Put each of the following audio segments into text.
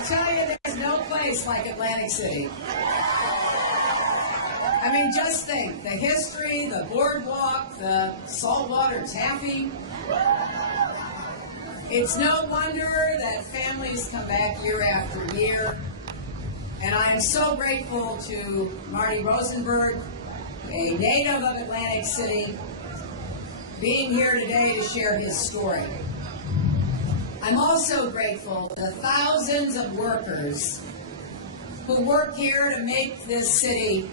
I'll tell you, there's no place like Atlantic City. I mean, just think, the history, the boardwalk, the saltwater taffy. It's no wonder that families come back year after year. And I am so grateful to Marty Rosenberg, a native of Atlantic City, being here today to share his story. I'm also grateful to the thousands of workers who work here to make this city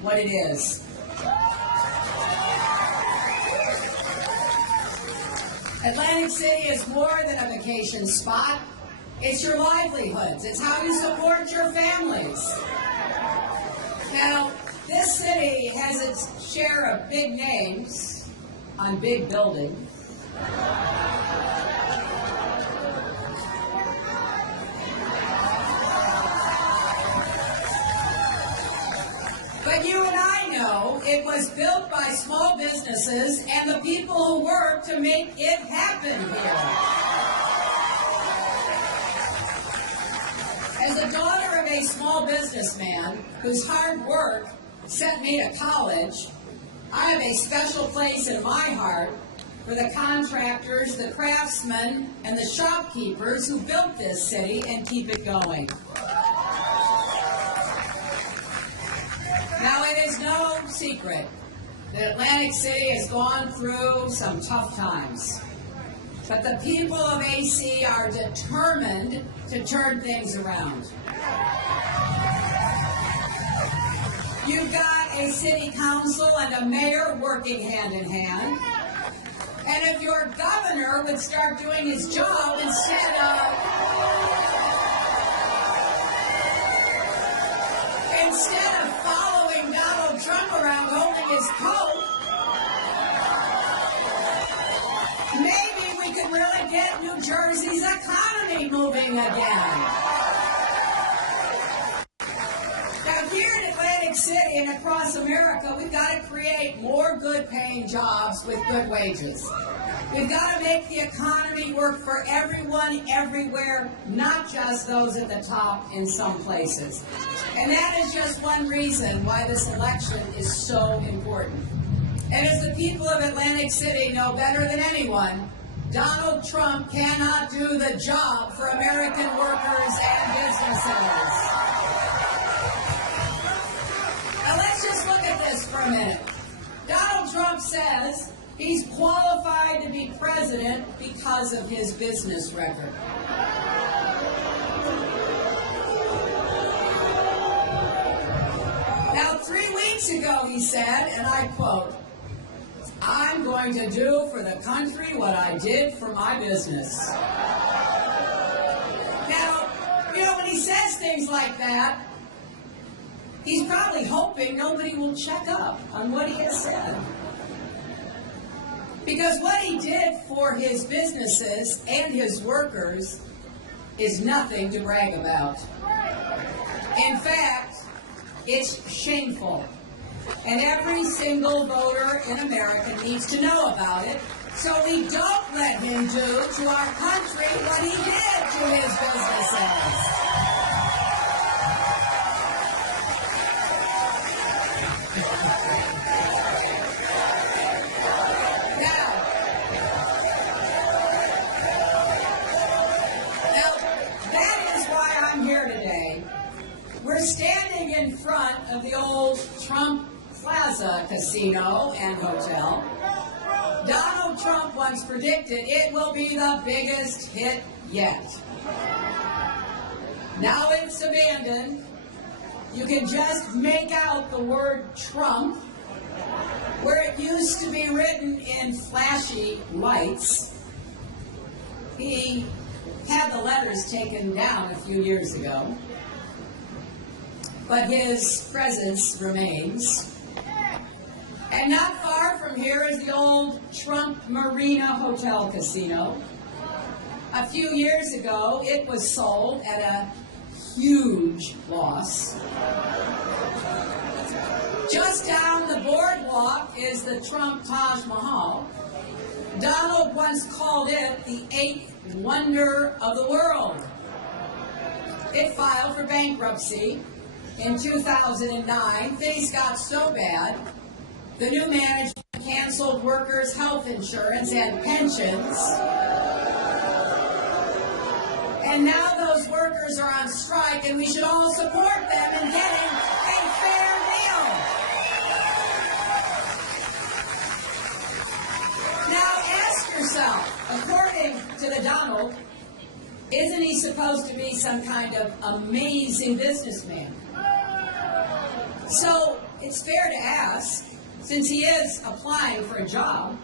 what it is. Atlantic City is more than a vacation spot. It's your livelihoods. It's how you support your families. Now, this city has its share of big names on big buildings. But you and I know it was built by small businesses and the people who work to make it happen here. As a daughter of a small businessman whose hard work sent me to college, I have a special place in my heart for the contractors, the craftsmen, and the shopkeepers who built this city and keep it going. Now, it is no secret that Atlantic City has gone through some tough times. But the people of AC are determined to turn things around. You've got a city council and a mayor working hand in hand. And if your governor would start doing his job instead of following Donald Trump around holding his coat, maybe we could really get New Jersey's economy moving again. Now, here in Atlantic City and across America, we've got to create more good-paying jobs with good wages. We've got to make the economy work for everyone, everywhere, not just those at the top in some places. And that is just one reason why this election is so important. And as the people of Atlantic City know better than anyone, Donald Trump cannot do the job for American workers and businesses. Now let's just look at this for a minute. Donald Trump says he's qualified to be president because of his business record. Now, 3 weeks ago, he said, and I quote, "I'm going to do for the country what I did for my business." Now, you know, when he says things like that, he's probably hoping nobody will check up on what he has said. Because what he did for his businesses and his workers is nothing to brag about. In fact, it's shameful. And every single voter in America needs to know about it, so we don't let him do to our country what he did to his businesses. We're standing in front of the old Trump Plaza casino and hotel. Donald Trump once predicted it will be the biggest hit yet. Now it's abandoned. You can just make out the word Trump where it used to be written in flashy lights. He had the letters taken down a few years ago. But his presence remains. And not far from here is the old Trump Marina Hotel Casino. A few years ago, it was sold at a huge loss. Just down the boardwalk is the Trump Taj Mahal. Donald once called it the 8th wonder of the world. It filed for bankruptcy in 2009. Things got so bad, the new management canceled workers' health insurance and pensions. And now those workers are on strike, and we should all support them in getting a fair deal. Now ask yourself, according to the Donald, isn't he supposed to be some kind of amazing businessman? So it's fair to ask, since he is applying for a job,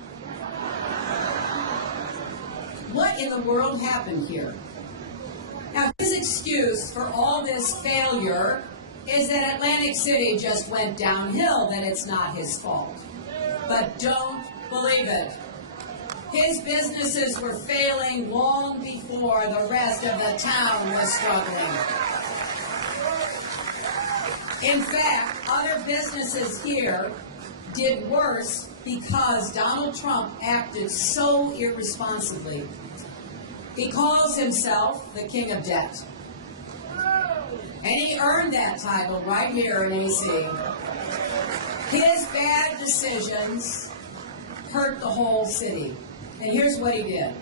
what in the world happened here? Now, his excuse for all this failure is that Atlantic City just went downhill, that it's not his fault. But don't believe it. His businesses were failing long before the rest of the town was struggling. In fact, other businesses here did worse because Donald Trump acted so irresponsibly. He calls himself the king of debt. And he earned that title right here in AC. His bad decisions hurt the whole city. And here's what he did.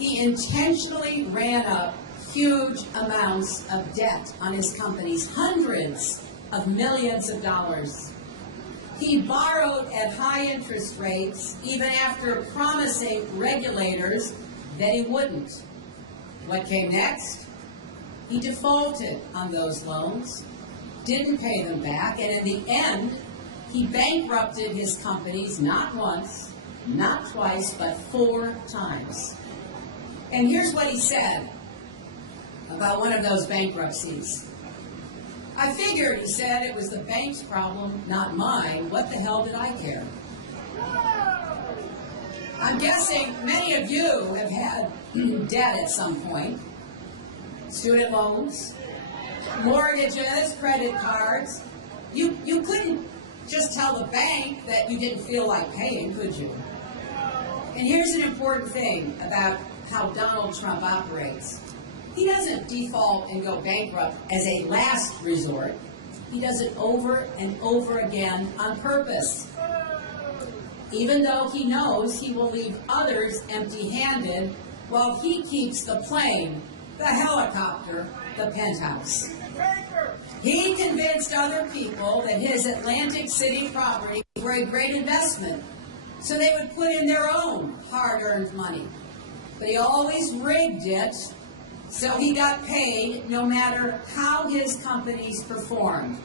He intentionally ran up huge amounts of debt on his companies, hundreds of millions of dollars. He borrowed at high interest rates even after promising regulators that he wouldn't. What came next? He defaulted on those loans, didn't pay them back, and in the end, he bankrupted his companies not once, not twice, but 4 times. And here's what he said about one of those bankruptcies. I figured, he said, it was the bank's problem, not mine. What the hell did I care? I'm guessing many of you have had debt at some point. Student loans, mortgages, credit cards. You couldn't just tell the bank that you didn't feel like paying, could you? And here's an important thing about how Donald Trump operates. He doesn't default and go bankrupt as a last resort. He does it over and over again on purpose. Even though he knows he will leave others empty-handed while he keeps the plane, the helicopter, the penthouse. He convinced other people that his Atlantic City property were a great investment, so they would put in their own hard-earned money. But he always rigged it so he got paid no matter how his companies performed.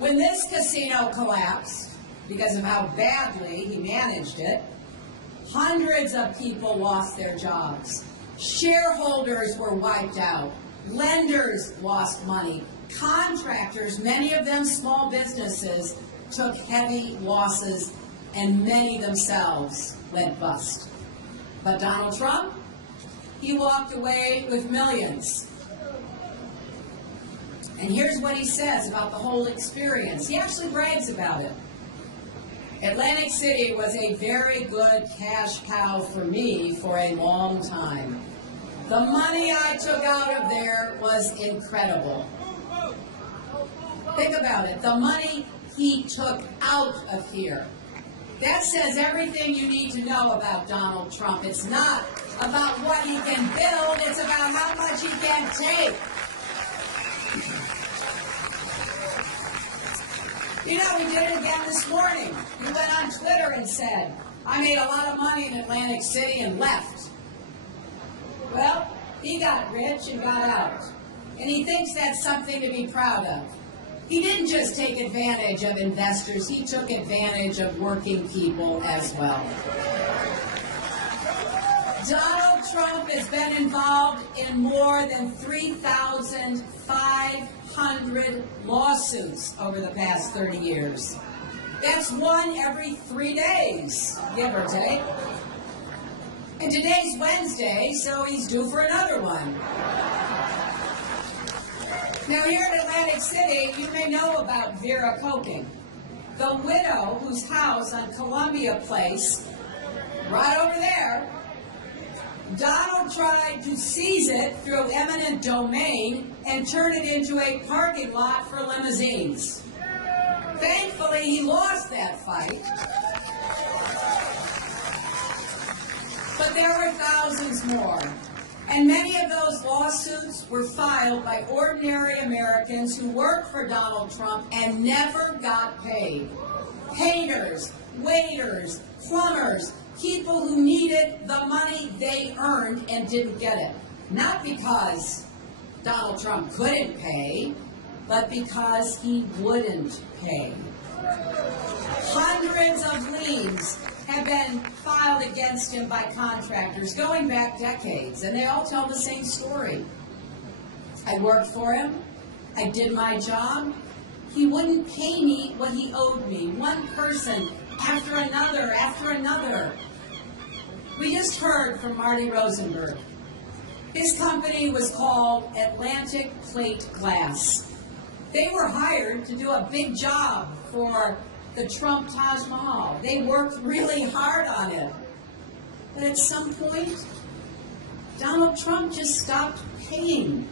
When this casino collapsed, because of how badly he managed it, hundreds of people lost their jobs. Shareholders were wiped out. Lenders lost money. Contractors, many of them small businesses, took heavy losses, and many themselves went bust. But Donald Trump, he walked away with millions. And here's what he says about the whole experience. He actually brags about it. Atlantic City was a very good cash cow for me for a long time. The money I took out of there was incredible. Think about it. The money he took out of here. That says everything you need to know about Donald Trump. It's not about what he can build. It's about how much he can take. You know, we did it again this morning. He went on Twitter and said, I made a lot of money in Atlantic City and left. Well, he got rich and got out. And he thinks that's something to be proud of. He didn't just take advantage of investors, he took advantage of working people as well. Donald Trump has been involved in more than 3,500 lawsuits over the past 30 years. That's one every 3 days, give or take. And today's Wednesday, so he's due for another one. Now, here in Atlantic City, you may know about Vera Koking, the widow whose house on Columbia Place, right over there, Donald tried to seize it through eminent eminent domain and turn it into a parking lot for limousines. Thankfully, he lost that fight. But there were thousands more. And many of those lawsuits were filed by ordinary Americans who worked for Donald Trump and never got paid. Painters, waiters, plumbers, people who needed the money they earned and didn't get it. Not because Donald Trump couldn't pay, but because he wouldn't pay. Hundreds of liens have been filed against him by contractors going back decades, and they all tell the same story. I worked for him. I did my job. He wouldn't pay me what he owed me. One person after another after another. We just heard from Marty Rosenberg. His company was called Atlantic Plate Glass. They were hired to do a big job for the Trump Taj Mahal. They worked really hard on it. But at some point, Donald Trump just stopped paying.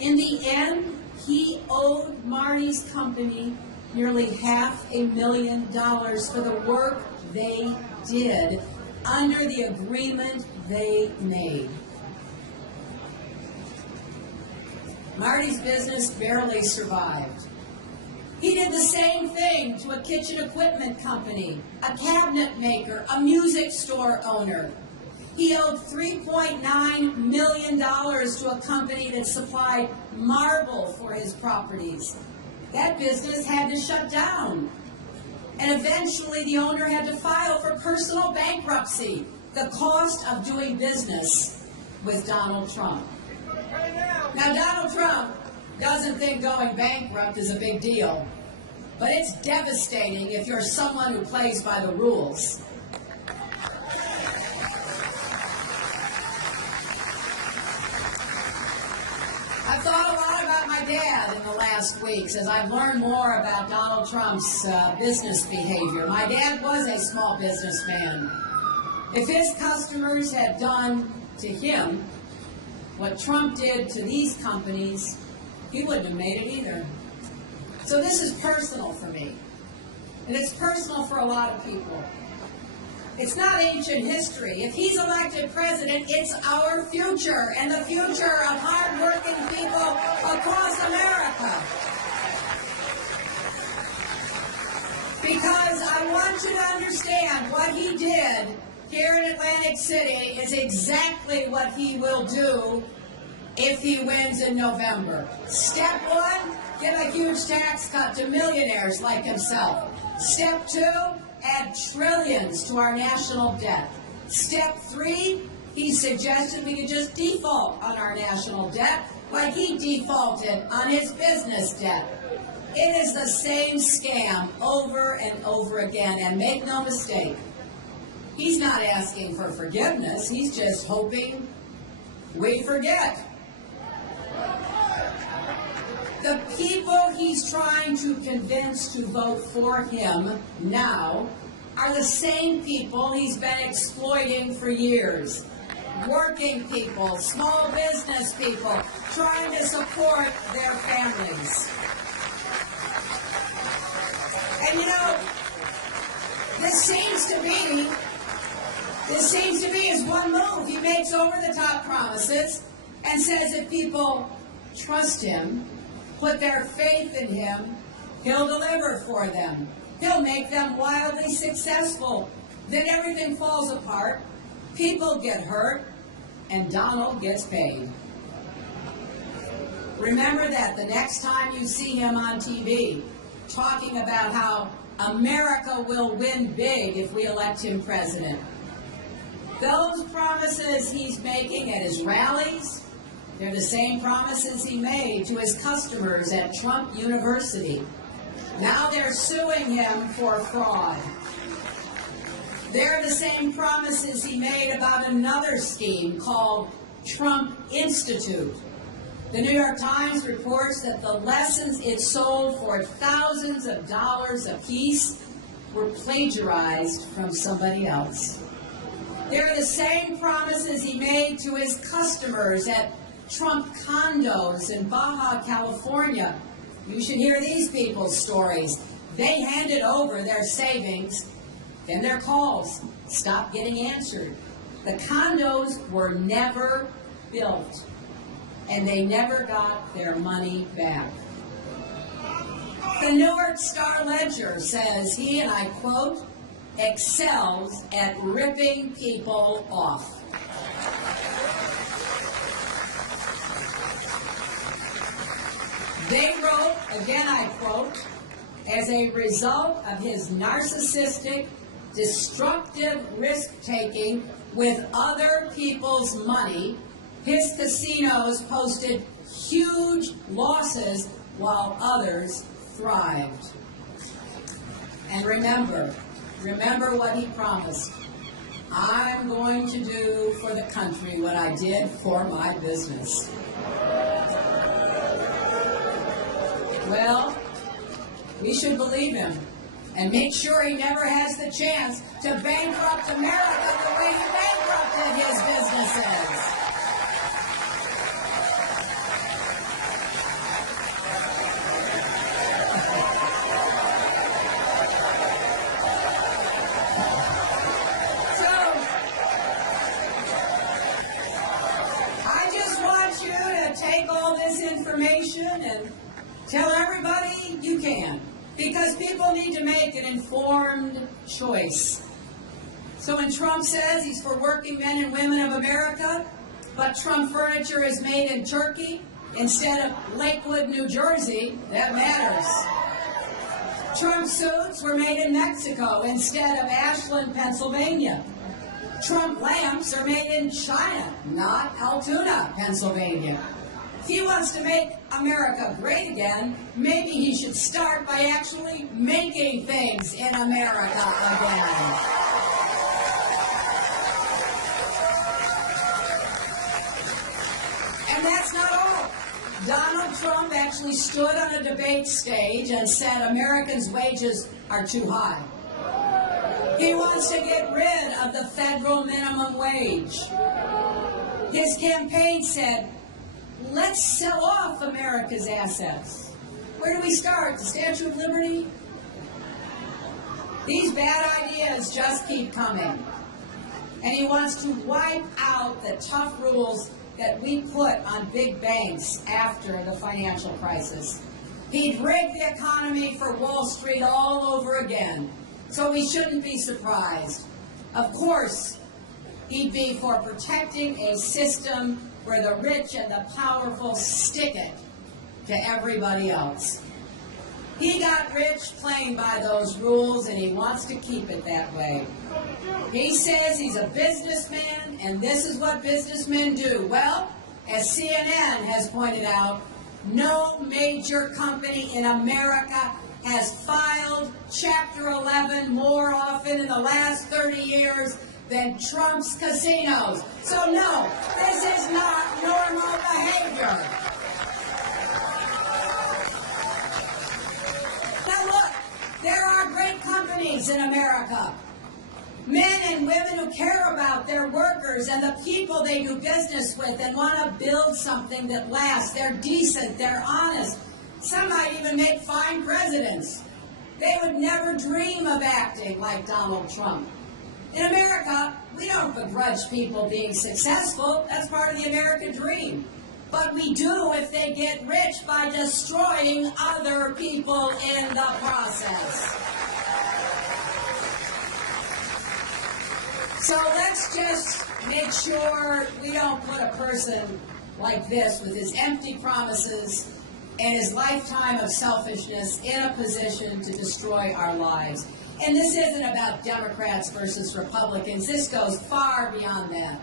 In the end, he owed Marty's company nearly $500,000 for the work they did under the agreement they made. Marty's business barely survived. He did the same thing to a kitchen equipment company, a cabinet maker, a music store owner. He owed $3.9 million to a company that supplied marble for his properties. That business had to shut down. And eventually the owner had to file for personal bankruptcy, the cost of doing business with Donald Trump. Now, Donald Trump doesn't think going bankrupt is a big deal, but it's devastating if you're someone who plays by the rules. I've thought a lot about my dad in the last weeks as I've learned more about Donald Trump's business behavior. My dad was a small businessman. If his customers had done to him what Trump did to these companies, he wouldn't have made it either. So this is personal for me. And it's personal for a lot of people. It's not ancient history. If he's elected president, it's our future and the future of hardworking people across America. Because I want you to understand what he did here in Atlantic City is exactly what he will do if he wins in November. Step one, give a huge tax cut to millionaires like himself. Step two, add trillions to our national debt. Step three, he suggested we could just default on our national debt like he defaulted on his business debt. It is the same scam over and over again, and make no mistake, he's not asking for forgiveness. He's just hoping we forget. The people he's trying to convince to vote for him now are the same people he's been exploiting for years. Working people, small business people, trying to support their families. And you know, this seems to be his one move. He makes over-the-top promises and says if people trust him, put their faith in him, he'll deliver for them. He'll make them wildly successful. Then everything falls apart, people get hurt, and Donald gets paid. Remember that the next time you see him on TV talking about how America will win big if we elect him president. Those promises he's making at his rallies, they're the same promises he made to his customers at Trump University. Now they're suing him for fraud. They're the same promises he made about another scheme called Trump Institute. The New York Times reports that the lessons it sold for thousands of dollars apiece were plagiarized from somebody else. They're the same promises he made to his customers at Trump condos in Baja California. You should hear these people's stories. They handed over their savings, and their calls stopped getting answered. The condos were never built, and they never got their money back. The Newark Star-Ledger says he, and I quote, excels at ripping people off. They wrote, again I quote, as a result of his narcissistic, destructive risk-taking with other people's money, his casinos posted huge losses while others thrived. And remember what he promised. I'm going to do for the country what I did for my business. Well, we should believe him and make sure he never has the chance to bankrupt America the way he bankrupted his businesses. So, I just want you to take all this information and tell everybody you can, because people need to make an informed choice. So when Trump says he's for working men and women of America, but Trump furniture is made in Turkey instead of Lakewood, New Jersey, that matters. Trump suits were made in Mexico instead of Ashland, Pennsylvania. Trump lamps are made in China, not Altoona, Pennsylvania. If he wants to make America great again, maybe he should start by actually making things in America again. And that's not all. Donald Trump actually stood on a debate stage and said Americans' wages are too high. He wants to get rid of the federal minimum wage. His campaign said, let's sell off America's assets. Where do we start? The Statue of Liberty? These bad ideas just keep coming. And he wants to wipe out the tough rules that we put on big banks after the financial crisis. He'd rig the economy for Wall Street all over again. So we shouldn't be surprised. Of course, he'd be for protecting a system where the rich and the powerful stick it to everybody else. He got rich playing by those rules, and he wants to keep it that way. He says he's a businessman, and this is what businessmen do. Well, as CNN has pointed out, no major company in America has filed Chapter 11 more often in the last 30 years than Trump's casinos. So no, this is not normal behavior. Now look, there are great companies in America. Men and women who care about their workers and the people they do business with and want to build something that lasts. They're decent, they're honest. Some might even make fine presidents. They would never dream of acting like Donald Trump. In America, we don't begrudge people being successful. That's part of the American dream. But we do if they get rich by destroying other people in the process. So let's just make sure we don't put a person like this with his empty promises and his lifetime of selfishness in a position to destroy our lives. And this isn't about Democrats versus Republicans. This goes far beyond that.